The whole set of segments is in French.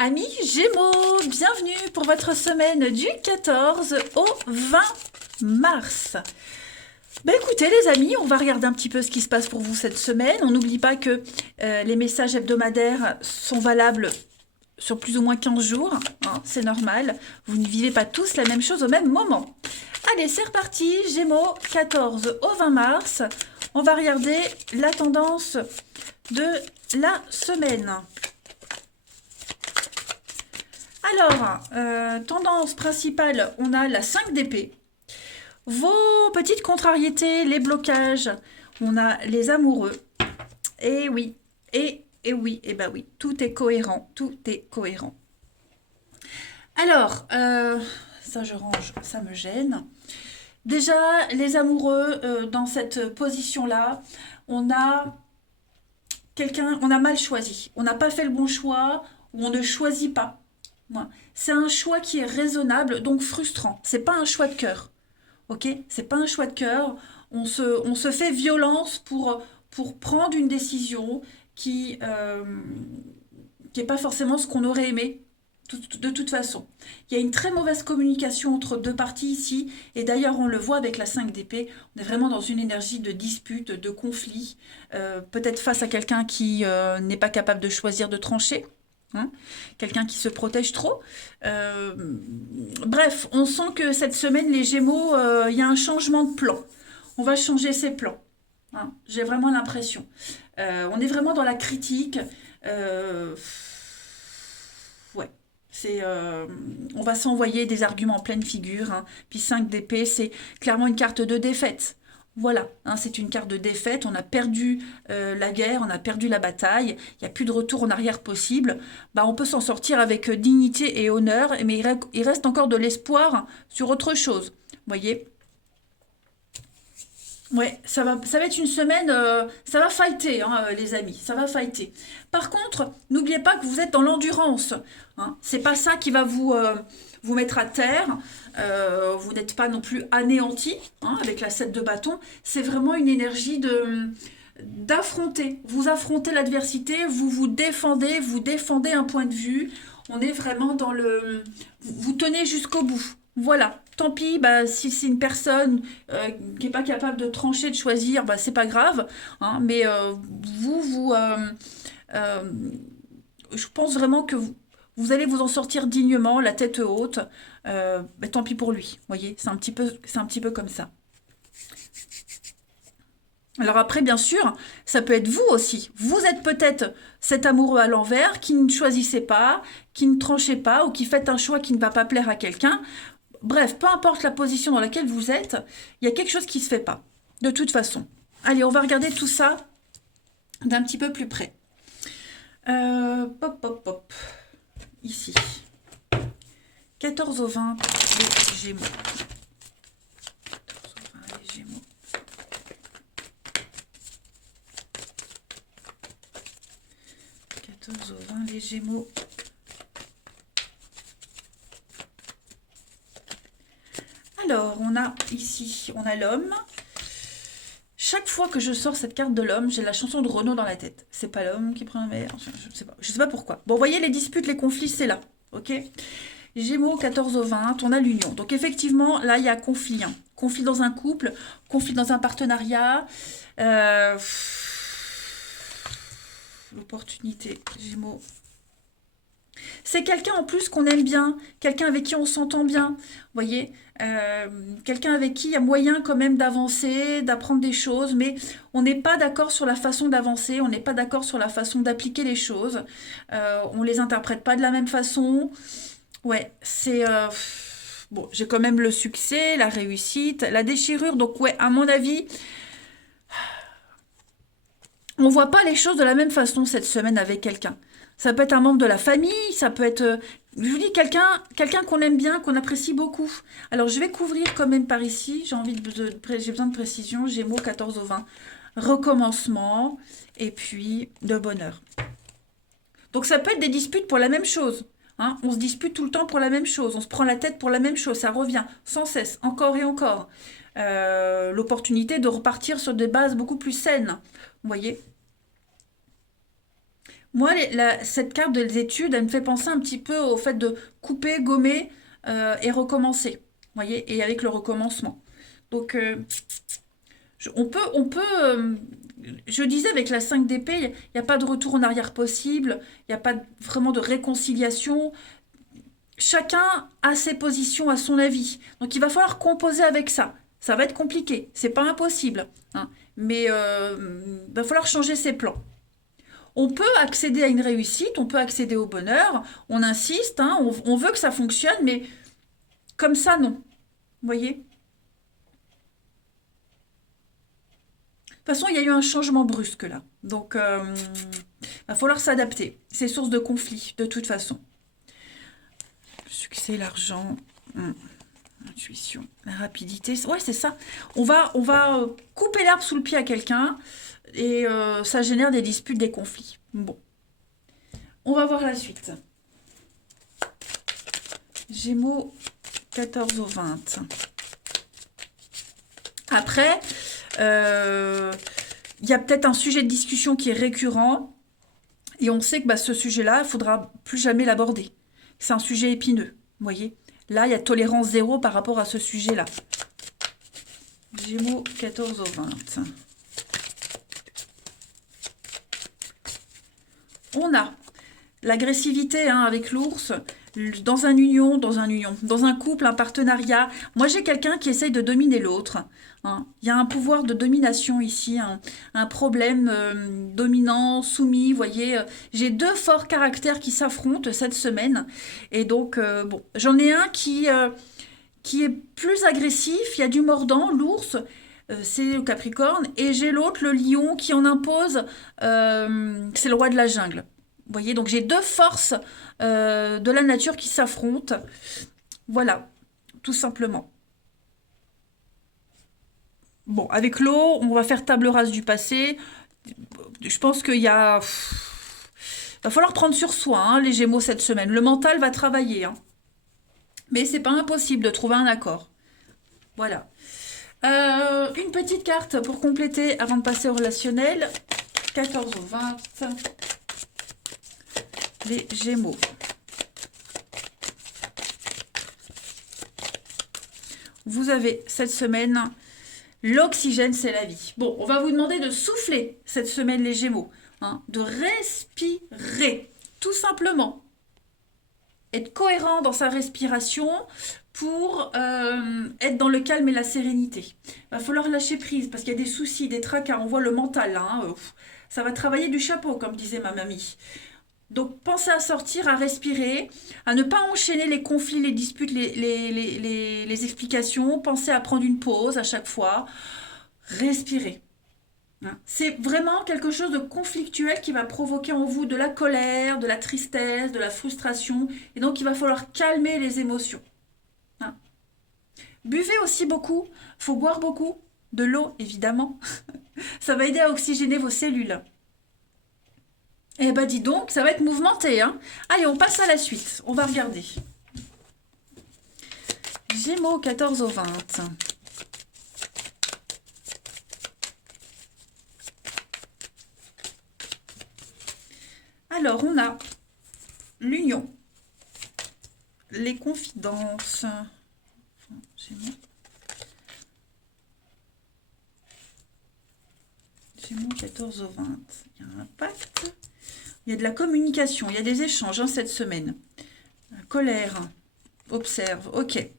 Amis Gémeaux, bienvenue pour votre semaine du 14 au 20 mars. Ben écoutez les amis, on va regarder un petit peu ce qui se passe pour vous cette semaine. On n'oublie pas que les messages hebdomadaires sont valables sur plus ou moins 15 jours, hein, c'est normal. Vous ne vivez pas tous la même chose au même moment. Allez, c'est reparti, Gémeaux, 14 au 20 mars. On va regarder la tendance de la semaine. Alors, tendance principale, on a la 5 d'épée. Vos petites contrariétés, les blocages, on a les amoureux. Et oui, et oui, et bah oui, tout est cohérent, tout est cohérent. Alors, ça je range, ça me gêne. Déjà, les amoureux, dans cette position-là, on a quelqu'un, on a mal choisi. On n'a pas fait le bon choix, ou on ne choisit pas. Voilà. C'est un choix qui est raisonnable, donc frustrant. C'est pas un choix de cœur. Ok? C'est pas un choix de cœur. On se fait violence pour prendre une décision qui est pas forcément ce qu'on aurait aimé. De toute façon, il y a une très mauvaise communication entre deux parties ici, et d'ailleurs on le voit avec la 5 d'épée, on est vraiment dans une énergie de dispute, de conflit, peut-être face à quelqu'un qui n'est pas capable de choisir de trancher, hein, quelqu'un qui se protège trop. Euh, Bref, on sent que cette semaine, les Gémeaux, il y a un changement de plan. On va changer ses plans. Hein, j'ai vraiment l'impression. On est vraiment dans la critique. Euh, ouais. On va s'envoyer des arguments en pleine figure, hein. Puis 5 d'épée, c'est clairement une carte de défaite. Voilà, hein, c'est une carte de défaite. On a perdu la guerre, on a perdu la bataille. Il n'y a plus de retour en arrière possible. Bah, on peut s'en sortir avec dignité et honneur, mais il reste encore de l'espoir sur autre chose. Vous voyez? Ouais, ça va être une semaine, ça va fighter, hein, les amis, ça va fighter. Par contre, n'oubliez pas que vous êtes dans l'endurance. Hein. C'est pas ça qui va vous mettre à terre. Vous n'êtes pas non plus anéanti, hein, avec la 7 de bâton. C'est vraiment une énergie d'affronter. Vous affrontez l'adversité, vous défendez un point de vue. On est vraiment dans vous tenez jusqu'au bout. Voilà. Tant pis, bah, si c'est une personne qui n'est pas capable de trancher, de choisir, bah, c'est pas grave. Hein, mais euh, je pense vraiment que vous allez vous en sortir dignement, la tête haute. Bah, tant pis pour lui. Vous voyez, c'est un petit peu comme ça. Alors après, bien sûr, ça peut être vous aussi. Vous êtes peut-être cet amoureux à l'envers qui ne choisissait pas, qui ne tranchez pas ou qui fait un choix qui ne va pas plaire à quelqu'un. Bref, peu importe la position dans laquelle vous êtes, il y a quelque chose qui ne se fait pas. De toute façon. Allez, on va regarder tout ça d'un petit peu plus près. Pop, pop, pop. Ici. 14 au 20, les Gémeaux. 14 au 20, les Gémeaux. 14 au 20, les Gémeaux. Alors, on a ici, on a l'homme. Chaque fois que je sors cette carte de l'homme, j'ai la chanson de Renaud dans la tête. C'est pas l'homme qui prend la mer, je sais pas pourquoi. Bon, vous voyez, les disputes, les conflits, c'est là, ok? Gémeaux, 14 au 20, on a l'union. Donc effectivement, là, il y a conflit. Hein. Conflit dans un couple, conflit dans un partenariat. Euh, L'opportunité, Gémeaux. C'est quelqu'un en plus qu'on aime bien, quelqu'un avec qui on s'entend bien, vous voyez, quelqu'un avec qui il y a moyen quand même d'avancer, d'apprendre des choses, mais on n'est pas d'accord sur la façon d'avancer, on n'est pas d'accord sur la façon d'appliquer les choses, on les interprète pas de la même façon. Ouais, bon, j'ai quand même le succès, la réussite, la déchirure, donc ouais, à mon avis, on voit pas les choses de la même façon cette semaine avec quelqu'un. Ça peut être un membre de la famille, ça peut être, je vous dis, quelqu'un qu'on aime bien, qu'on apprécie beaucoup. Alors, je vais couvrir quand même par ici. J'ai besoin de précision. Gémeaux 14 au 20. Recommencement et puis de bonheur. Donc, ça peut être des disputes pour la même chose. Hein. On se dispute tout le temps pour la même chose. On se prend la tête pour la même chose. Ça revient sans cesse, encore et encore. L'opportunité de repartir sur des bases beaucoup plus saines. Vous voyez? Moi, cette carte des études, elle me fait penser un petit peu au fait de couper, gommer et recommencer. Vous voyez, et avec le recommencement. Donc, je disais avec la 5 d'épée, il n'y a pas de retour en arrière possible, il n'y a pas vraiment de réconciliation. Chacun a ses positions, a son avis. Donc il va falloir composer avec ça. Ça va être compliqué, c'est pas impossible, hein. Mais il va falloir changer ses plans. On peut accéder à une réussite, on peut accéder au bonheur, on insiste, hein, on veut que ça fonctionne, mais comme ça, non. Vous voyez? De toute façon, il y a eu un changement brusque là. Donc, il va falloir s'adapter. C'est source de conflit, de toute façon. Le succès, l'argent, l'intuition, la rapidité. Ouais, c'est ça. On va couper l'herbe sous le pied à quelqu'un et ça génère des disputes, des conflits. Bon, on va voir la suite. Gémeaux, 14 au 20. Après, il y a peut-être un sujet de discussion qui est récurrent et on sait que ce sujet-là, il ne faudra plus jamais l'aborder. C'est un sujet épineux, vous voyez. Là, il y a tolérance zéro par rapport à ce sujet-là. Gémeaux, 14 au 20. On a l'agressivité avec l'ours, dans un couple, un partenariat. Moi, j'ai quelqu'un qui essaye de dominer l'autre, hein. Il y a un pouvoir de domination ici, un problème dominant, soumis, vous voyez. J'ai deux forts caractères qui s'affrontent cette semaine. Et donc, bon, j'en ai un qui est plus agressif, il y a du mordant, l'ours, c'est le Capricorne, et j'ai l'autre, le lion, qui en impose, c'est le roi de la jungle. Vous voyez, donc j'ai deux forces de la nature qui s'affrontent. Voilà, tout simplement. Bon, avec l'eau, on va faire table rase du passé. Je pense qu'il y a... Va falloir prendre sur soi, hein, les Gémeaux, cette semaine. Le mental va travailler, hein. Mais c'est pas impossible de trouver un accord. Voilà. Une petite carte pour compléter avant de passer au relationnel. 14 au 20. Les Gémeaux. Vous avez cette semaine, l'oxygène, c'est la vie. Bon, on va vous demander de souffler cette semaine, les Gémeaux, hein, de respirer, tout simplement. Être cohérent dans sa respiration pour être dans le calme et la sérénité. Il va falloir lâcher prise parce qu'il y a des soucis, des tracas. On voit le mental là, hein, ça va travailler du chapeau, comme disait ma mamie. Donc pensez à sortir, à respirer, à ne pas enchaîner les conflits, les disputes, les explications. Pensez à prendre une pause à chaque fois. Respirez, hein. C'est vraiment quelque chose de conflictuel qui va provoquer en vous de la colère, de la tristesse, de la frustration. Et donc il va falloir calmer les émotions, hein. Buvez aussi beaucoup, il faut boire beaucoup, de l'eau évidemment. Ça va aider à oxygéner vos cellules. Eh ben dis donc, ça va être mouvementé, hein. Allez, on passe à la suite. On va regarder. Gémeaux, 14 au 20. Alors, on a l'union, les confidences. Gémeaux. Gémeaux, 14 au 20. Il y a un pacte. Il y a de la communication, il y a des échanges, hein, cette semaine. Colère, observe, ok.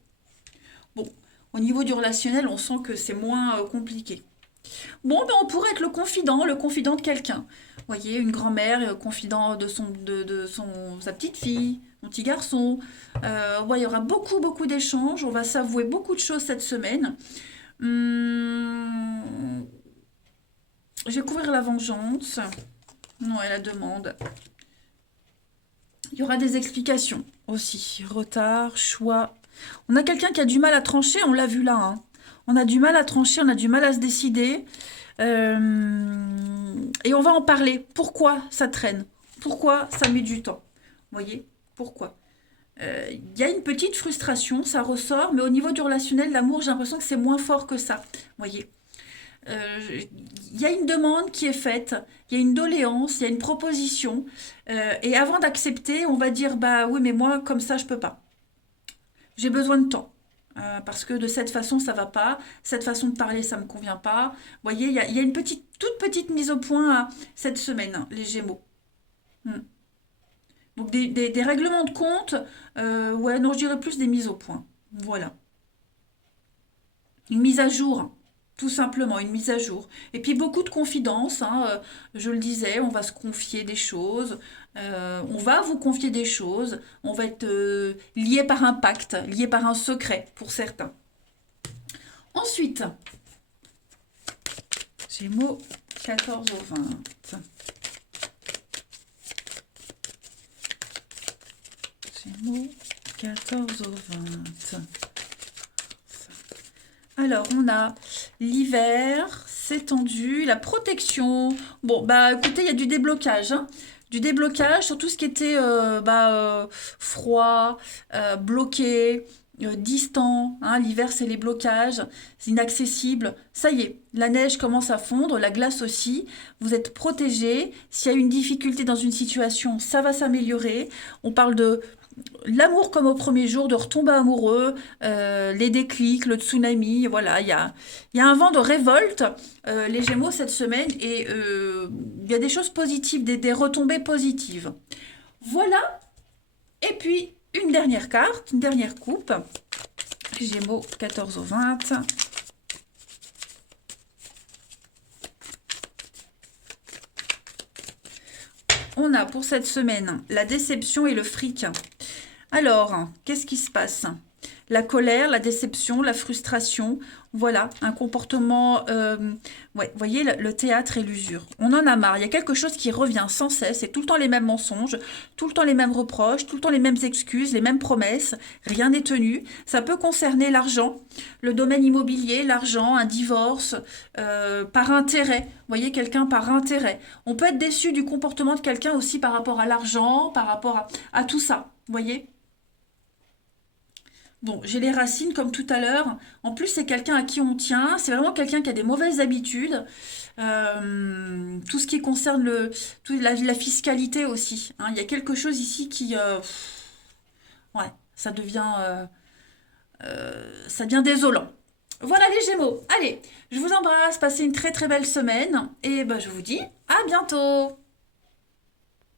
Bon, au niveau du relationnel, on sent que c'est moins compliqué. Bon, on pourrait être le confident de quelqu'un. Vous voyez, une grand-mère, confident de sa petite fille, son petit garçon. Ouais, il y aura beaucoup, beaucoup d'échanges. On va s'avouer beaucoup de choses cette semaine. Je vais couvrir la vengeance. Non, et la demande. Il y aura des explications aussi. Retard, choix. On a quelqu'un qui a du mal à trancher, on l'a vu là, hein. On a du mal à trancher, on a du mal à se décider. Et on va en parler. Pourquoi ça traîne? Pourquoi ça met du temps? Vous voyez? Pourquoi? Il y a une petite frustration, ça ressort, mais au niveau du relationnel, l'amour, j'ai l'impression que c'est moins fort que ça. Vous voyez? Il y a une demande qui est faite, il y a une doléance, il y a une proposition. Et avant d'accepter, on va dire, bah oui, mais moi, comme ça, je peux pas. J'ai besoin de temps. Parce que de cette façon, ça va pas. Cette façon de parler, ça me convient pas. Vous voyez, il y a une petite, toute petite mise au point cette semaine, hein, les Gémeaux. Hmm. Donc des règlements de compte, ouais, non, je dirais plus des mises au point. Voilà. Une mise à jour, tout simplement, une mise à jour. Et puis beaucoup de confidences, hein, je le disais, on va se confier des choses, on va vous confier des choses, on va être lié par un pacte, lié par un secret pour certains. Ensuite, Gémeaux 14 au 20. Gémeaux 14 au 20. Alors, on a l'hiver, c'est tendu, la protection. Bon, bah écoutez, il y a du déblocage, hein. Du déblocage sur tout ce qui était froid, bloqué, distant, hein. L'hiver, c'est les blocages, c'est inaccessible. Ça y est, la neige commence à fondre, la glace aussi. Vous êtes protégé. S'il y a une difficulté dans une situation, ça va s'améliorer. On parle de l'amour comme au premier jour, de retomber amoureux, les déclics, le tsunami, voilà, il y a un vent de révolte, les Gémeaux cette semaine, et il y a des choses positives, des retombées positives. Voilà, et puis une dernière carte, une dernière coupe, Gémeaux 14 au 20. On a pour cette semaine la déception et le fric. Alors, qu'est-ce qui se passe? La colère, la déception, la frustration, voilà, un comportement, ouais, vous voyez, le théâtre et l'usure. On en a marre, il y a quelque chose qui revient sans cesse, c'est tout le temps les mêmes mensonges, tout le temps les mêmes reproches, tout le temps les mêmes excuses, les mêmes promesses, rien n'est tenu. Ça peut concerner l'argent, le domaine immobilier, l'argent, un divorce, par intérêt. Vous voyez, quelqu'un par intérêt. On peut être déçu du comportement de quelqu'un aussi par rapport à l'argent, par rapport à tout ça, vous voyez? Bon, j'ai les racines comme tout à l'heure. En plus, c'est quelqu'un à qui on tient. C'est vraiment quelqu'un qui a des mauvaises habitudes. Tout ce qui concerne la fiscalité aussi, hein. Il y a quelque chose ici qui, ouais, ça devient désolant. Voilà les Gémeaux. Allez, je vous embrasse. Passez une très très belle semaine et ben, je vous dis à bientôt.